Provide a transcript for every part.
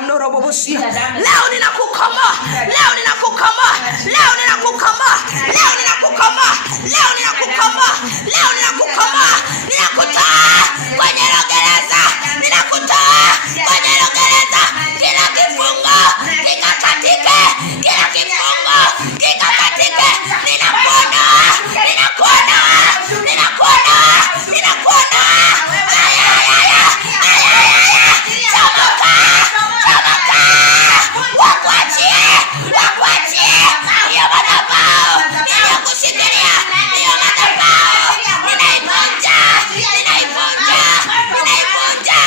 andorobobosia. Leo ninakukomoa, leo ninakukomoa, leo ninakukomoa, leo ninakukomoa, leo ninakukomoa, leo ninakukomoa. Ninakutoa kwenye gereza, ninakutoa kwenye gereza. Kila kifungo kikakatike, kila kifungo kikakatike. Ninakuondoa, ninakuondoa, ninakuondoa, ninakuondoa. Chomoka, chomoka, wakuachie, wakuachie. Hiyo madhabahu iliyokushikilia, hiyo madhabahu ninaivunja, ninaivunja, ninaivunja,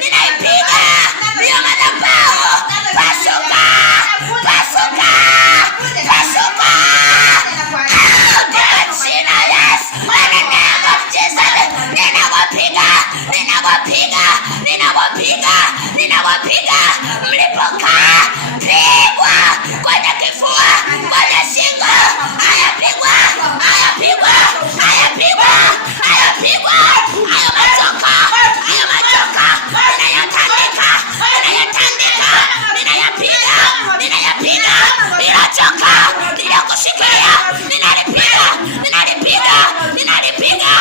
ninaipiga hiyo madhabahu. Pasuka, pasuka, pasuka. Katika jina la Yesu, in the name of Jesus, ninawapiga, ninawapiga, ninawapiga, ninawapiga. Mlipokaa pigwa kwenye kifua, kwenye shingo. Haya pigwa, haya pigwa, haya pigwa, haya pigwa. Hayo machoka, hayo machoka ninayatandika, ninayatandika, ninayapiga, ninayapiga. Ninachoka, ninakushikilia, ninalipiga, ninalipiga, ninalipiga.